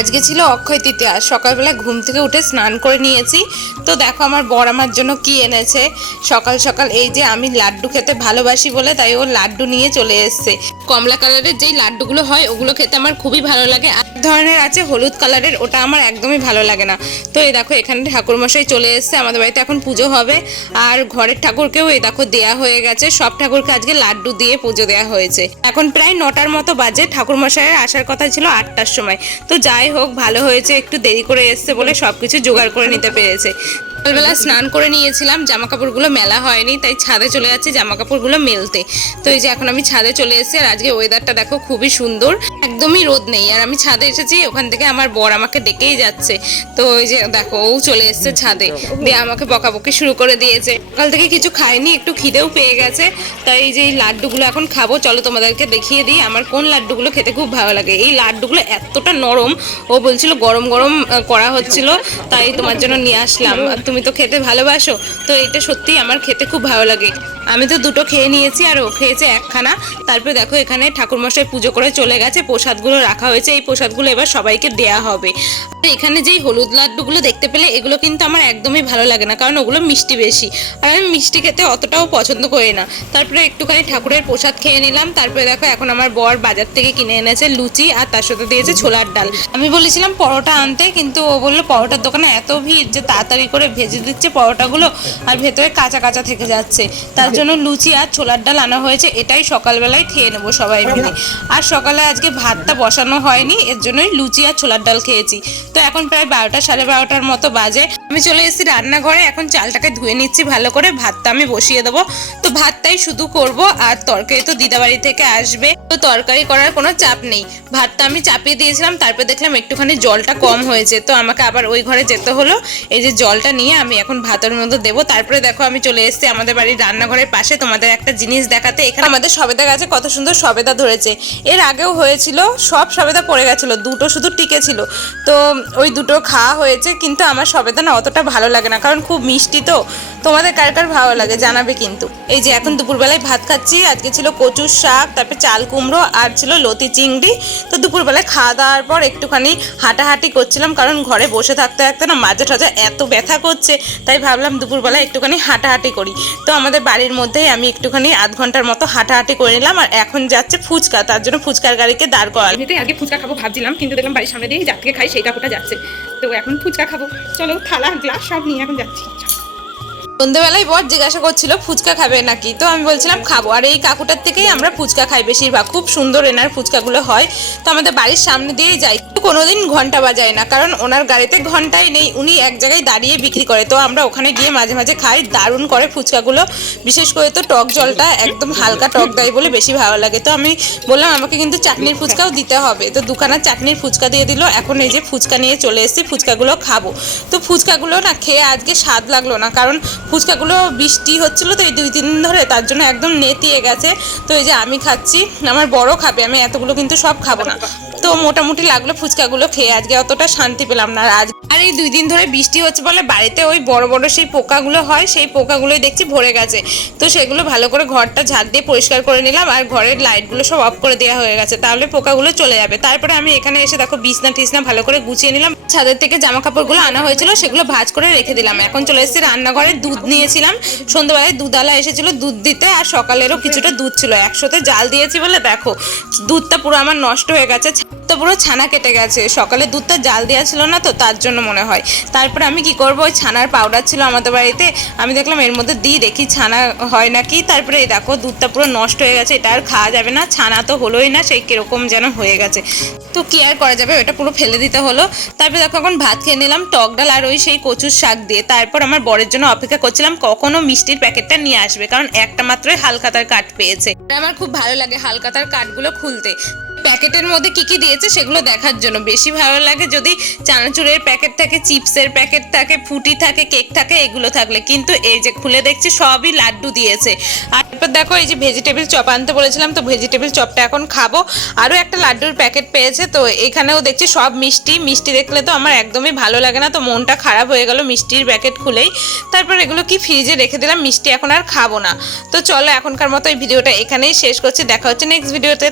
আজকে ছিল অক্ষয় তৃতীয়া। সকালবেলা ঘুম থেকে উঠে স্নান করে নিয়েছি। তো দেখো আমার বর আমার জন্য কি এনেছে। সকাল সকাল এই যে আমি লাড্ডু খেতে ভালোবাসি বলে তাই ও লাড্ডু নিয়ে চলে এসছে। কমলা কালারের যেই লাড্ডুগুলো হয় ওগুলো খেতে আমার খুবই ভালো লাগে। আর ধরনের আছে হলুদ কালারের, ওটা আমার একদমই ভালো লাগে না। তো এই দেখো এখানে ঠাকুরমশাই চলে এসছে, আমাদের বাড়িতে এখন পুজো হবে। আর ঘরের ঠাকুরকেও এই দেখো দেয়া হয়ে গেছে। সব ঠাকুরকে আজকে লাড্ডু দিয়ে পুজো দেওয়া হয়েছে। এখন প্রায় 9টার মতো বাজে। ঠাকুরমশাইয়ের আসার কথা ছিল 8টার সময়। তো যাই হোক, ভালো হয়েছে একটু দেরি করে এসছে বলে সবকিছু জোগাড় করে নিতে পেরেছে। সকালবেলা স্নান করে নিয়েছিলাম, জামা কাপড়গুলো মেলা হয়নি তাই ছাদে চলে যাচ্ছি জামা কাপড়গুলো মেলতে। তো এই যে এখন আমি ছাদে চলে এসেছি। আর আজকে ওয়েদারটা দেখো খুবই সুন্দর, একদমই রোদ নেই। আর আমি ছাদে এসেছি, ওখান থেকে আমার বর আমাকে ডেকেই যাচ্ছে। তো ওই যে দেখো ও চলে এসছে ছাদে, দিয়ে আমাকে বকাবকি শুরু করে দিয়েছে। সকাল থেকে কিছু খাইনি, একটু খিদেও পেয়ে গেছে। তাই এই যে এই লাড্ডুগুলো এখন খাবো। চলো তোমাদেরকে দেখিয়ে দিই আমার কোন লাড্ডুগুলো খেতে খুব ভালো লাগে। এই লাড্ডুগুলো এতটা নরম, ও বলছিল গরম গরম করা হচ্ছিল তাই তোমার জন্য নিয়ে আসলাম, তুমি তো খেতে ভালোবাসো। তো এটা সত্যি আমার খেতে খুব ভালো লাগে। আমি তো দুটো খেয়ে নিয়েছি আর ও খেয়েছে একখানা। তারপরে দেখো এখানে ঠাকুরমশাই পুজো করে চলে গেছে, প্রসাদগুলো রাখা হয়েছে। এই প্রসাদগুলো এবার সবাইকে দেয়া হবে। আর এখানে যেই হলুদ লাড্ডুগুলো দেখতে পেলে, এগুলো কিন্তু আমার একদমই ভালো লাগে না, কারণ ওগুলো মিষ্টি বেশি। আর আমি মিষ্টি খেতে অতটাও পছন্দ করি না। তারপরে একটুখানি ঠাকুরের প্রসাদ খেয়ে নিলাম। তারপরে দেখো এখন আমার বর বাজার থেকে কিনে এনেছে লুচি আর তার সাথে দিয়েছে ছোলার ডাল। আমি বলেছিলাম পরোটা আনতে, কিন্তু ও বললো পরোটার দোকানে এত ভিড় যে তাড়াতাড়ি করে ভেজে দিচ্ছে পরোটাগুলো আর ভেতরে কাঁচা কাঁচা থেকে যাচ্ছে। তার জন্য লুচি আর ছোলার ডাল আনা হয়েছে। এটাই সকালবেলায় খেয়ে নেবো সবাই মিলে। আর সকালে আজকে ভাতটা বসানো হয়নি, এর জন্যই লুচি আর ছোলার ডাল খেয়েছি। তো এখন প্রায় 12টা সাড়ে 12টার মতো বাজে। আমি চলে এসেছি রান্নাঘরে, এখন চালটাকে ধুয়ে নিচ্ছি ভালো করে। ভাতটা আমি বসিয়ে দেবো। তো ভাতটাই শুধু করব, আর তরকারি তো দিদাবাড়ি থেকে আসবে, তো তরকারি করার কোনো চাপ নেই। ভাতটা আমি চাপিয়ে দিয়েছিলাম, তারপর দেখলাম একটুখানি জলটা কম হয়েছে, তো আমাকে আবার ওই ঘরে যেতে হলো। এই যে জলটা নিয়ে আমি এখন ভাতের মধ্যে দেবো। তারপরে দেখো আমি চলে এসেছি আমাদের বাড়ির রান্নাঘরের পাশে তোমাদের একটা জিনিস দেখাতে। এখানে আমাদের সবেদা গাছে কত সুন্দর সবেদা ধরেছে। এর আগেও হয়েছিল, সব সবেদা পড়ে গেছিলো, দুটো শুধু টিকে ছিল। তো ওই দুটো খাওয়া হয়েছে, কিন্তু আমার সবেদা না অতটা ভালো লাগে না, কারণ খুব মিষ্টি। তো তোমাদের কার কার ভালো লাগে জানাবে কিন্তু। এই যে এখন দুপুরবেলায় ভাত খাচ্ছি। আজকে ছিল কচুর শাক, তারপরে চাল কুমড়ো আর ছিল লতি চিংড়ি। তো দুপুরবেলায় খাওয়া দাওয়ার পর একটুখানি হাঁটাহাঁটি করছিলাম, কারণ ঘরে বসে থাকতে থাকতে না মাজা টাজা এত ব্যথা করছে, তাই ভাবলাম দুপুরবেলায় একটুখানি হাঁটাহাঁটি করি। তো আমাদের বাড়ির মধ্যেই আমি একটুখানি আধ ঘন্টার মতো হাঁটাহাঁটি করে নিলাম। আর এখন যাচ্ছে ফুচকা, তার জন্য ফুচকার গাড়িকে দাঁড় করাল। আগে ফুচকা খাবো ভাবছিলাম, কিন্তু দেখলাম বাড়ির সামনে দিয়ে যার থেকে খাই সেই কাকুটা যাচ্ছে। তো এখন ফুচকা খাবো, চলো থালা গ্লাস সব নিয়ে এখন যাচ্ছি। সন্ধ্যেবেলায় বর জিজ্ঞাসা করছিল ফুচকা খাবে নাকি, তো আমি বলছিলাম খাবো। আর এই কাকুটার থেকেই আমরা ফুচকা খাই বেশিরভাগ, খুব সুন্দর এনার ফুচকাগুলো হয়। তো আমাদের বাড়ির সামনে দিয়েই যাই, কোনোদিন ঘন্টা বাজায় না, কারণ ওনার গাড়িতে ঘন্টাই নেই, উনি এক জায়গায় দাঁড়িয়ে বিক্রি করে। তো আমরা ওখানে গিয়ে মাঝে মাঝে খাই, দারুণ করে ফুচকাগুলো। বিশেষ করে তো টক জলটা একদম হালকা টক দেয় বলে বেশি ভালো লাগে। তো আমি বললাম আমাকে কিন্তু চাটনির ফুচকাও দিতে হবে, তো দুখানা চাটনির ফুচকা দিয়ে দিল। এখন এই যে ফুচকা নিয়ে চলে এসেছি, ফুচকাগুলো খাবো। তো ফুচকাগুলো না খেয়ে আজকে স্বাদ লাগলো না, কারণ ফুচকাগুলো বৃষ্টি হচ্ছিলো তো এই 2-3 দিন ধরে, তার জন্য একদম নেতিয়ে গেছে। তো এই যে আমি খাচ্ছি, আমার বড় খাবে, আমি এতগুলো কিন্তু সব খাবো না। তো মোটামুটি লাগলো ফুচকাগুলো খেয়ে, আজকে অতটা শান্তি পেলাম না। আর এই 2 দিন ধরে বৃষ্টি হচ্ছে বলে বাড়িতে ওই বড় বড় সেই পোকাগুলো হয়, সেই পোকাগুলোই দেখছি ভরে গেছে। তো সেগুলো ভালো করে ঘরটা ঝাড় দিয়ে পরিষ্কার করে নিলাম, আর ঘরের লাইটগুলো সব অফ করে দেওয়া হয়ে গেছে, তাহলে পোকাগুলো চলে যাবে। তারপরে আমি এখানে এসে দেখো বিছনা টিছনা ভালো করে গুছিয়ে নিলাম। ছাদের থেকে জামা কাপড়গুলো আনা হয়েছিল, সেগুলো ভাঁজ করে রেখে দিলাম। এখন চলে এসেছি রান্নাঘরে, দুধ নিয়েছিলাম। সন্ধ্যাবেলায় দুধওয়ালা এসেছিল দুধ দিতে, আর সকালেরও কিছুটা দুধ ছিল, একসাথে জাল দিয়েছি বলে দেখো দুধটা পুরো আমার নষ্ট হয়ে গেছে, তো পুরো ছানা কেটে গেছে। সকালে দুধটা জাল দেওয়া ছিল না, তো তার জন্য মনে হয়। তারপরে আমি কি করব, ওই ছানার পাউডার ছিল আমাদের বাড়িতে, আমি দেখলাম এর মধ্যে দিয়ে দেখি ছানা হয় নাকি। তারপরে এই দেখো দুধটা পুরো নষ্ট হয়ে গেছে, এটা আর খাওয়া যাবে না। ছানা তো হলোই না, সেই কিরকম যেন হয়ে গেছে। তো কি আর করা যাবে, ওটা পুরো ফেলে দিতে হলো। তারপরে দেখো এখন ভাত খেয়ে নিলাম টক ডাল আর ওই সেই কচুর শাক দিয়ে। তারপর আমার বরের জন্য অপেক্ষা করছিলাম কখনো মিষ্টির প্যাকেটটা নিয়ে আসবে, কারণ একটা মাত্রই হালখাতার কাঠ পেয়েছে। আমার খুব ভালো লাগে হালখাতার কাঠগুলো খুলতে, প্যাকেটের মধ্যে কি কি দিয়েছে সেগুলো দেখার জন্য। বেশি ভালো লাগে যদি চানাচুরের প্যাকেট থাকে, চিপসের প্যাকেট থাকে, ফুটি থাকে, কেক থাকে, এগুলো থাকলে। কিন্তু এই যে খুলে দেখছি সবই লাড্ডু দিয়েছে। আর তারপর দেখো এই যে ভেজিটেবিল চপ আনতে বলেছিলাম, তো ভেজিটেবিল চপটা এখন খাবো। আরও একটা লাড্ডুর প্যাকেট পেয়েছে, তো এখানেও দেখছি সব মিষ্টি। মিষ্টি দেখলে তো আমার একদমই ভালো লাগে না, তো মনটা খারাপ হয়ে গেল মিষ্টির প্যাকেট খুলেই। তারপর এগুলো কি ফ্রিজে রেখে দিলাম, মিষ্টি এখন আর খাবো না। তো চলো এখনকার মতো এই ভিডিওটা এখানেই শেষ করছি, দেখা হচ্ছে নেক্সট ভিডিওতে।